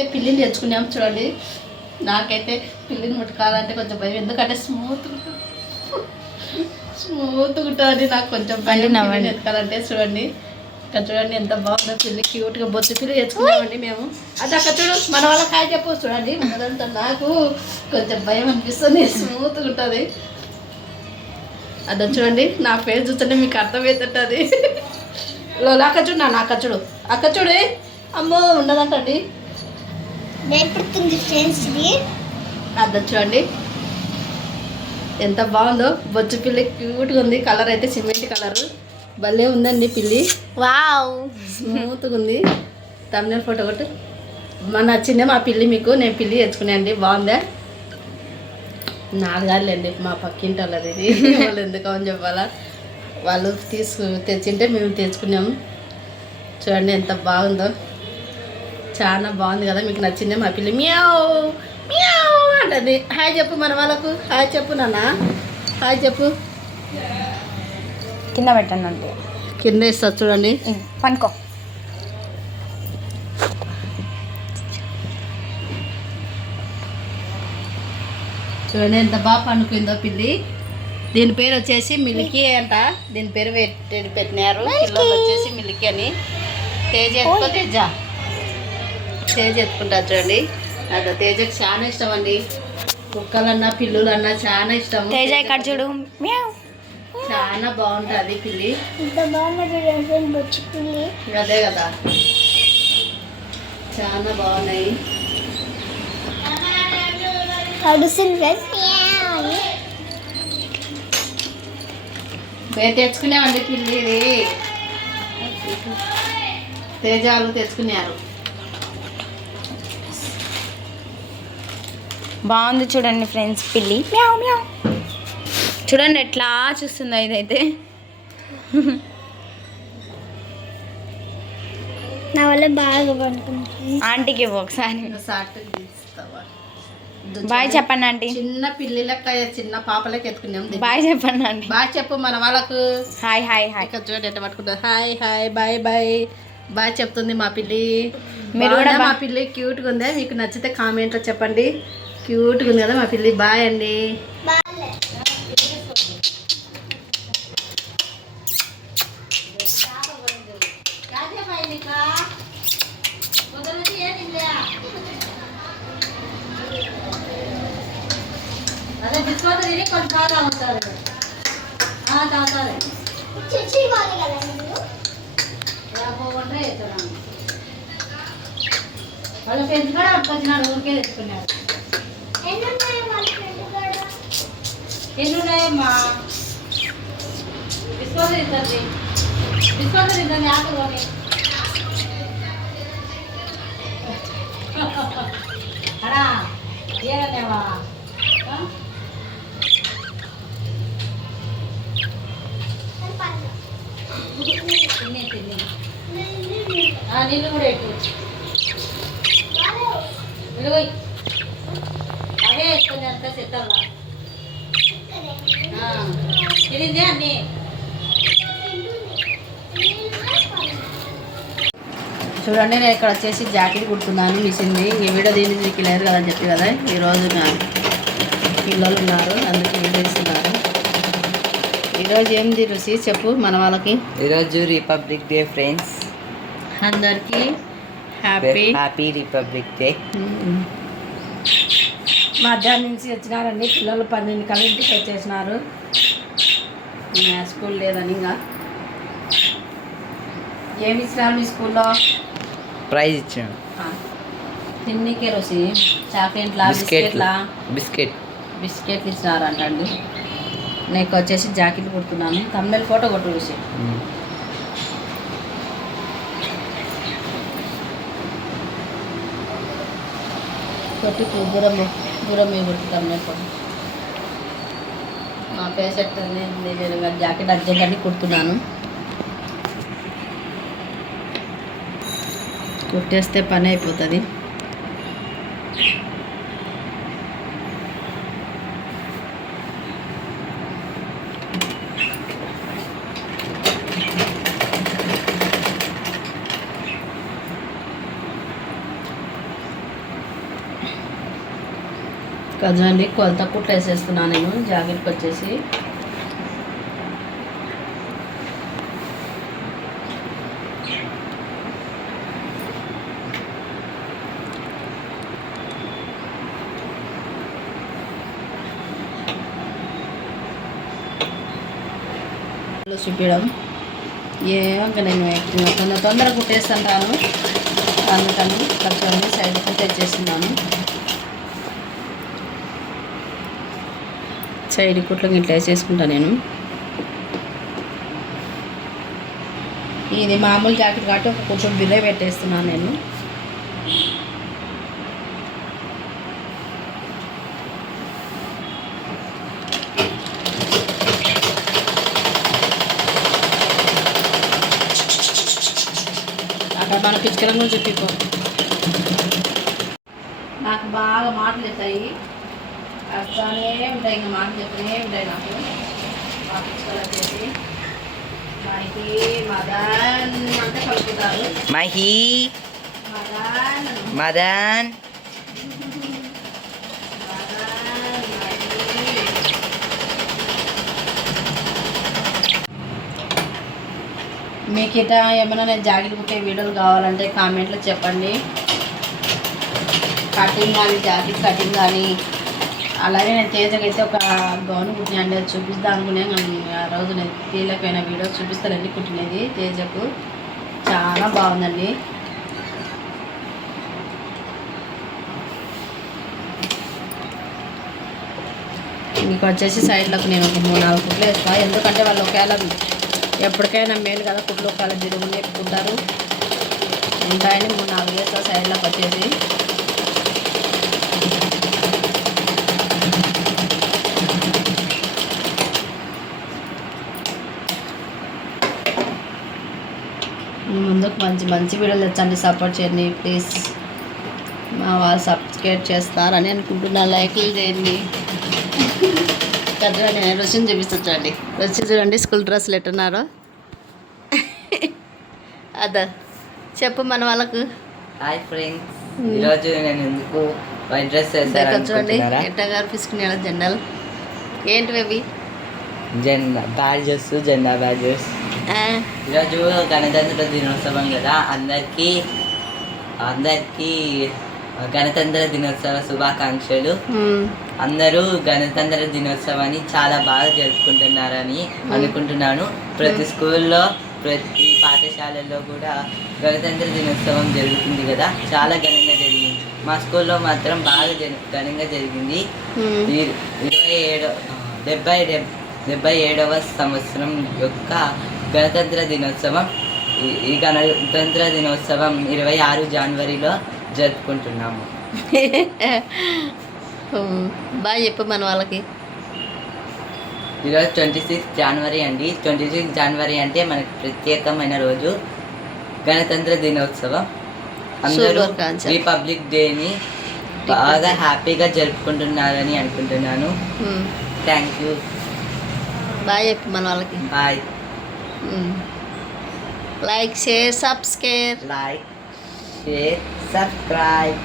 అయితే పిల్లిని తెచ్చుకున్నాం చూడండి. నాకైతే పిల్లిని ముట్టుకోవాలంటే కొంచెం భయం. ఎందుకంటే స్మూత్ స్మూత్ ఉంటుంది నాకు కొంచెం భయం ఎత్తుకోవాలంటే చూడండి. ఇక్కడ చూడండి ఎంత బాగుందో పిల్లి. క్యూట్గా బొత్తు పిల్లి తెచ్చుకున్నామండి మేము. అది అక్కడ చూడు మన వాళ్ళకి హాయ్ చెప్పు చూడండి. మొదలంతా నాకు కొంచెం భయం అనిపిస్తుంది. స్మూత్గా ఉంటుంది. అదే చూడండి నా ఫేస్ చూస్తుంటే మీకు అర్థమవుతుంటుంది. లోలా అక్క చూడు నా అక్క చూడు. అక్క చూడు. అమ్మో ఉండదంటండి. భయపడుతుంది ఫ్రెండ్స్ ఇది. అర్థం చూడండి. ఎంత బాగుందో. బొచ్చు పిల్లి క్యూట్గా ఉంది. కలర్ అయితే సిమెంట్ కలర్ భలే ఉందండి పిల్లి. వావ్. స్మూత్గా ఉంది. తమిళ ఫోటో ఒకటి. మన నచ్చిందే మా పిల్లి మీకు. నేను పిల్లి తెచ్చుకునే అండి. బాగుందా? నాలుగారులేండి మా పక్కింటి వాళ్ళది ఇది వాళ్ళు ఎందుకు అని చెప్పాలా? వాళ్ళు తీసుకు తెచ్చింటే మేము తెచ్చుకున్నాము చూడండి ఎంత బాగుందో. చాలా బాగుంది కదా మీకు నచ్చిందే మా పిల్లి. మియావ్ మియావ్ అంటది. హాయ్ చెప్పు మన వాళ్ళకు. హాయ్ చెప్పు నాన్న. హాయ్ చెప్పు. కింద పెట్టండి అంటే కింద ఇస్తా చూడండి. పనుకో. చూడండి ఎంత బాగా పండుకుందో పిల్లి. దీని పేరు వచ్చేసి మిల్కీ అంట. దీని పేరు పెట్టి పెట్టినారు. వచ్చేసి మిల్కీ అని. తేజ తేజ. తేజ ఎత్తుకుంటారు చూడండి. నాకు తేజకి చాలా ఇష్టం అండి. కుక్కలన్నా పిల్లులన్నా చాలా ఇష్టం. తేజ ఇక్కడ చూడు? మ్యావ్. చాలా బాగుంటుంది పిల్లి. ఇంత బాగున్నది ఫ్రెండ్ బొచ్చి పిల్లి. అదే కదా. చాలా బాగున్నాయి. మేము తెచ్చుకున్నామండి పిల్లి ఇది. తేజాలు తెచ్చుకున్నారు. బాగుంది చూడండి ఫ్రెండ్స్ పిల్లి. మ్యావ్ మ్యావ్. చూడండి ఎట్లా చూస్తుందో ఇదైతే. నా వల్ల బాగా పడుకుంటుంది ఆంటీకి ఇవ్వు ఒకసారి. బాయ్ చెప్పండి ఆంటీ. చిన్న పిల్లి లెక్క చిన్న పాపలకి ఎత్తుకున్నాం. బాయ్ చెప్పండి ఆంటీ. బాయ్ చెప్పు మన వాళ్ళకు. Hi hi hi. ఇక్కడ చూడండి ఎట్లా పట్టుకుంటారు hi hi bye bye. Bye చెప్తుంది మా పిల్లి. మీరు కూడా మా పిల్లి? క్యూట్గా ఉందా? మీకు నచ్చితే కామెంట్లో చెప్పండి. క్యూట్గా ఉంది కదా మా పిల్లి. బాయ్ అండి. అదే బిస్కెట్ తిని కొంచెం అవుతారు తాగుతారు బాగా పోకుండా ఎత్తున్నాను వాళ్ళ ఫ్రెండ్స్ కూడా పట్టుకొచ్చినారు ఊరికే తెచ్చుకున్నారు. ఎన్ని ఉన్నాయి వాళ్ళ ఫ్రెండ్ కూడా ఎన్ని ఉన్నాయమ్మా బిస్కెట్ తింటుంది బిస్కెట్ తింటుంది ఆకులోని అడా ఏదనేవా తిని తిని ఆ, నీళ్ళు కూడా పెట్టు. విలువై అన్నీ. చూడండి నేను ఇక్కడ వచ్చేసి జాకెట్ కుడుతున్నాను మిషన్ది. ఈ వీడియో దీని మీకు లేదు కదా అని చెప్పి కదా ఈరోజు నా పిల్లలు ఉన్నారు అందుకే వీడియో ఇస్తున్నారు ఈరోజు ఏంది రుచి చెప్పు మన వాళ్ళకి. ఈరోజు రిపబ్లిక్ డే ఫ్రెండ్స్ అందరికీ హ్యాపీ హ్యాపీ రిపబ్లిక్ డే మధ్యాహ్నం నుంచి వచ్చినారండి. పిల్లలు పన్నెండు కల్లా ఇంటికి వచ్చేసినారు. స్కూల్ లేదని ఇంకా. ఏమి ఇచ్చినారు మీ స్కూల్లో? ప్రైజ్ ఇచ్చాను తిన్నీకే రుచి చాక్లెట్లా బిస్కెట్ బిస్కెట్లా? బిస్కెట్. బిస్కెట్లు ఇచ్చినారంటండి. నీకు వచ్చేసి జాకెట్ కుడుతున్నాను. తమిళ ఫోటో కొట్టు రుచి కొట్టి దూరం దూరం మీద కుడుతాం నేను మా పేషెంట్ నేను జాకెట్ అర్జెంట్ అని కుడుతున్నాను. కుట్టేస్తే పని అయిపోతుంది. కదండి కొలత కుట్లు వేసేస్తున్నాను నేను జాకెట్కి వచ్చేసి. చూపించడం ఏ ఇంకా నేను ఎక్కువ తొందర తొందరగా కుట్టేస్తుంటాను అందుకని కొంచెం సైడ్ తెచ్చేస్తున్నాను. సైడ్ కుట్లు ఇట్లా వేసేసుకుంటాను నేను. ఇది మామూలు జాకెట్ కాబట్టి ఒక కొంచెం బిర్రే పెట్టేస్తున్నాను నేను. అక్కడ మన పిచ్చుకలను చెప్పిపో నాకు బాగా మాటలు అవుతాయి అట్లానే ఉంటాయి ఇంకా మాటలు చెప్తూనే ఉంటాయి నాకు. మా పిచ్చుకలు వచ్చేసి మనకి మదన్ అంటే కలుపుతారు. మహి మదన్. మదన్. మహి. మీకు ఇట ఏమైనా నేను జాకెట్ కుట్టే వీడియోలు కావాలంటే కామెంట్లో చెప్పండి. కటింగ్ కానీ జాకెట్ కటింగ్ కానీ. అలాగే నేను తేజకి అయితే ఒక గౌన్ కుట్టినండి అది చూపిస్తా అనుకునే ఆ రోజు నేను తీయలేకపోయిన వీడియో చూపిస్తానండి కుట్టినది తేజకు. చాలా బాగుందండి. మీకు వచ్చేసి సైడ్లకు నేను ఒక మూడు నాలుగు కుట్లు వేస్తాను ఎందుకంటే వాళ్ళు ఒకవేళ ఎప్పటికైనా మేలు కదా కుట్లు ఒకవేళ దిరుగుని ఎక్కుంటారు ఉంటాయని మూడు నాలుగు వేస్తా సైడ్లకు వచ్చేసి. ముందుకు మంచి మంచి వీడియోలు తెచ్చండి సపోర్ట్ చేయండి ప్లీజ్ మా వాళ్ళు సబ్స్క్రైబ్ చేస్తారని అనుకుంటున్నాను లైక్లు చేయండి. కదా నేను రుచిని చూపిస్తాను చూడండి రుచి చూడండి స్కూల్ డ్రెస్సులు ఎట్టున్నారో. అదా చెప్పు మన వాళ్ళకు. హాయ్ ఫ్రెండ్స్ ఈరోజు నేను ఎందుకు వైట్ డ్రెస్ చూడండి ఎట్టగా తీసుకునే జెండాలు. ఏంటివి అవి? జెండా బ్యాడ్జెస్ జెండా బ్యాడ్జెస్. ఈరోజు గణతంత్ర దినోత్సవం కదా. అందరికీ అందరికీ గణతంత్ర దినోత్సవ శుభాకాంక్షలు. అందరూ గణతంత్ర దినోత్సవాన్ని చాలా బాగా జరుపుకుంటున్నారని అనుకుంటున్నాను. ప్రతి స్కూల్లో ప్రతి పాఠశాలల్లో కూడా గణతంత్ర దినోత్సవం జరుగుతుంది కదా. చాలా ఘనంగా జరిగింది. మా స్కూల్లో మాత్రం బాగా జరి- ఘనంగా జరిగింది. ఇరవై ఏడో డెబ్బై డెబ్ డెబ్బై ఏడవ సంవత్సరం యొక్క గణతంత్ర దినోత్సవం. ఈ- గణతంత్ర దినోత్సవం ఇరవై ఆరు జనవరిలో జరుపుకుంటున్నాము. బాగా చెప్పు మన వాళ్ళకి. ఈరోజు ట్వంటీ సిక్స్ జనవరి అండి. ట్వంటీ సిక్స్ జనవరి అంటే మనకి ప్రత్యేకమైన రోజు. గణతంత్ర దినోత్సవం. అందరూ. రిపబ్లిక్ డేని బాగా హ్యాపీగా జరుపుకుంటున్నారని అనుకుంటున్నాను. Thank you. బాగా చెప్పు మన వాళ్ళకి. Bye. Like share subscribe like, share, subscribe.